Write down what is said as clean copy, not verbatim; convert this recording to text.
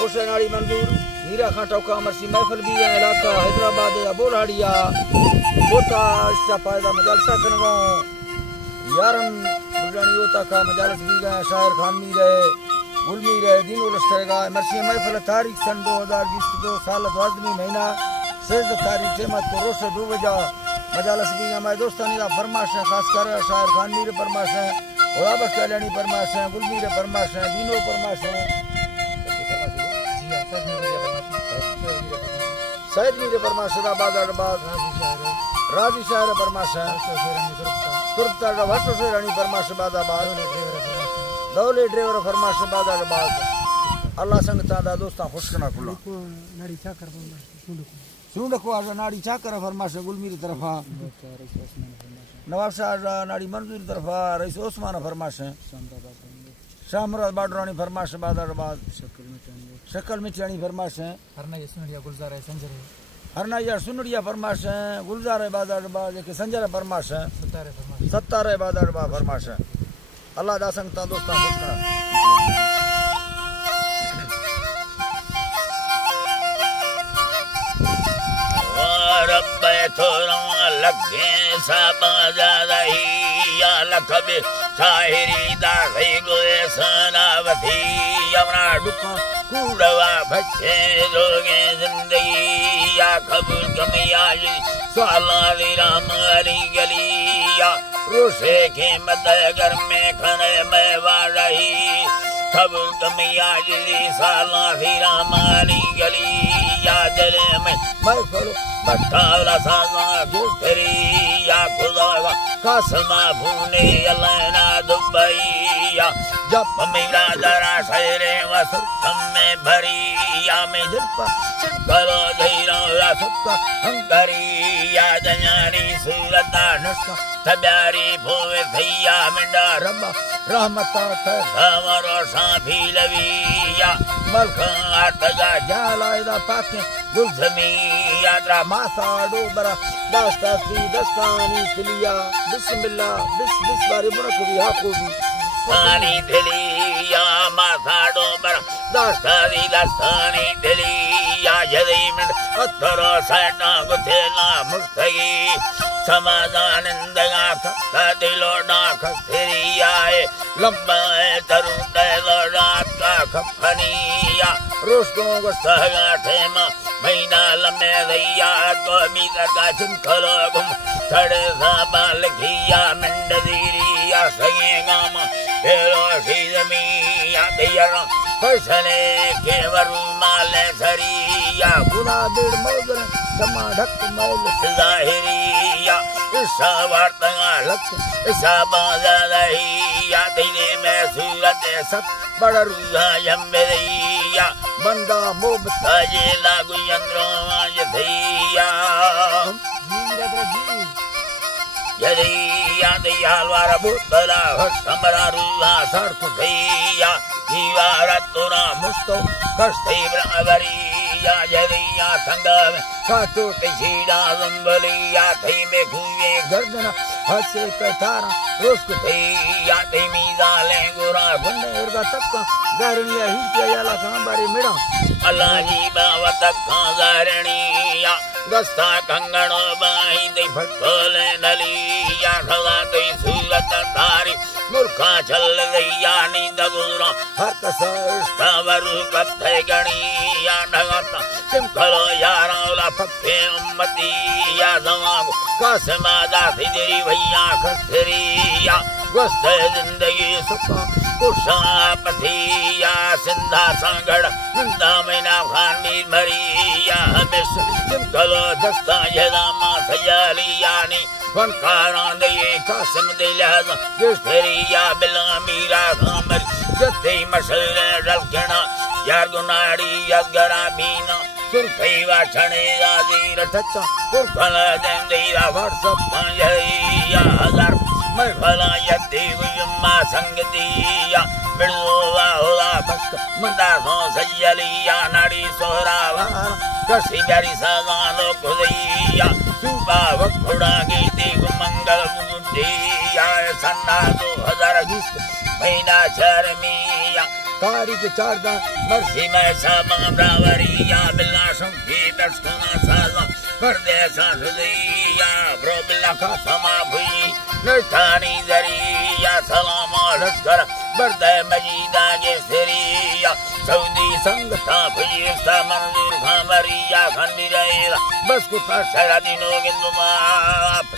खुश है नाड़ी मंजूर मीरा खां टोका मरसी महफिल भी है इलाका हैदराबाद या बोलाड़िया बोता इष्टा पायदा मजालसा करनो यारम बुढ़ानी होता का मजालस भी गए शायर खान मी रहे गुलमी रहे दीनो लश्करेगा मरसी महफिल तारीख सन 2022 साल 12वीं महीना 16 तारीख जमात को रोश 2 बजा मजालस भी हमारे दोस्तानी का फरमाश है खास कर शायर खान मीर फरमाश है और बस कल्याणी फरमाश है गुलमी रे फरमाश है दीनो फरमाश है सैयद मीर फरमाश है बादाबाद राजी शायर फरमाश है तुरता का वाटो से रानी फरमाश बादाबाद दौले ड्राइवर फरमाश बादाबाद अल्लाह संग तादा दोस्ता खुश करना खुला नाड़ी चाकर फरमाश सुन को आज नाड़ी चाकर फरमाश गुलमीर तरफा नवाब शाह नाड़ी मंजूर तरफा रईस ओस्मान फरमाश शामराज बाडरानी फरमाश बादाबाद शक्ल मिठानी फरमाश है हरना ये सुनड़िया गुलजार है संजर है हरना यार सुनड़िया फरमाश है गुलजार है बादाबाद के संजर फरमाश है सत्तार है बादाबाद फरमाश है अल्लाह दा संगता दोस्ता खुश करा रब्बे थोरा लगे साबाजा रही या लखबे शायरी दा गई गोए सनावती यमना दुखा कूड़वा बच्चे लोगे जिंदगी या कबूल कमिया साला राम हरी गलिया रोशे के मदगर में खने में वारही कबूल कमिया साला राम हरी गलिया दिल में मैं फलो बटाला साला गुफरी या खुदा कासमा भूने अलना दुबईया जब मेरा जरा शेरे वसुतम में भरी या में दिल पर करो धीरा रसुका हंकरी या जनानी सूरता नस्का तब्यारी भोवे भैया मिंडा रब्बा रहमता हमारो साफी लविया मलखा आतगा जालायदा पाके गुलजमी यात्रा मासा डोबरा दास्ता सी दस्तानी खिलिया बिस्मिल्लाह बिस बारी मुनक भी हाकोबी पानी दिलिया मासा डोबरा दास्ता सी दस्तानी दिलिया यदीमन अथरो सैना गुथेला मुस्तगी समाधानंदगा का दिलो ना खरिया लंबा तरु रात का खफनिया रोशों को सहगा ठेमा महीना लम्बे दैया को मीटर का चिंखलो गुम थड़े साबाल खिया मंडदीरिया सगे गाम तेरो सीजमिया दियरा फसने के वरु माले सरिया गुना दिल मौजन समा ढक मैल जाहिरिया इसा वार्तगा लक इसा बाजा रहिया दिले में सूरत सत बड़ रुहा यम्बरिया बंदा मोबता ये लागु यंद्रो आज धैया यदिया दयालवार भूतला समरा रुहा सर्फ धैया जीवार तुरा मुस्तो कष्टे ब्रह्मवरिया यदिया संगम काटो तेजीरा लंबलिया थई में घुए गर्दना हसे कतारा रोस्क थैया ते मीदा ले गोरा गुंडे उर्गा तक्का गारनिया हिंचे याला सांबारी मिड़ा अल्लाह जी बावत खाजारनिया दस्ता कंगणो बाई दे फटोले नलिया सदा दे सूरत तारी मुर्खा चल दैया नी दगुरा हत सस्ता वरु कथे गणिया ढगता सिमखलो यारा फक्के उम्मतिया जवाब कासमा दासी तेरी भैया खसरिया वस्त जिंदगी सुखा कुशा पथिया सिंधा सांगड़ जिंदा मैना खान मीर मरिया हमेश सिमखलो दस्ता यदामा सयालिया नी फनकारा दे कासम दे लहजा जिसरिया बिला मीरा खामर जते मशल रलकना यार गुनाड़ी यगरा बीना सुरखई वाछणे आदि रटचा पुरखल देंदीरा व्हाट्सएप मायया हजार मैं भला यति गुयम्मा संगतिया बिड़ोवा होला बक मंदा सो सयलिया नाड़ी सोहरावा कसी प्यारी सगानो कुदैया सुबा वखुड़ा गीती मंगल मुंडिया सन्ना 2020 महीना शर्मिया कारी के चारदा मर्सी मैं सामा ब्रावरिया बिल्ला संखी दस्तुना साजा परदेसा सुदिया ब्रो बिल्ला का समा भुई नठानी जरिया सलाम लश्कर बरदे मजीदा के सिरिया सऊदी संगता भुई सा मंजूर खामरिया खंडी रहेगा बस को पास दिनों के तुम आप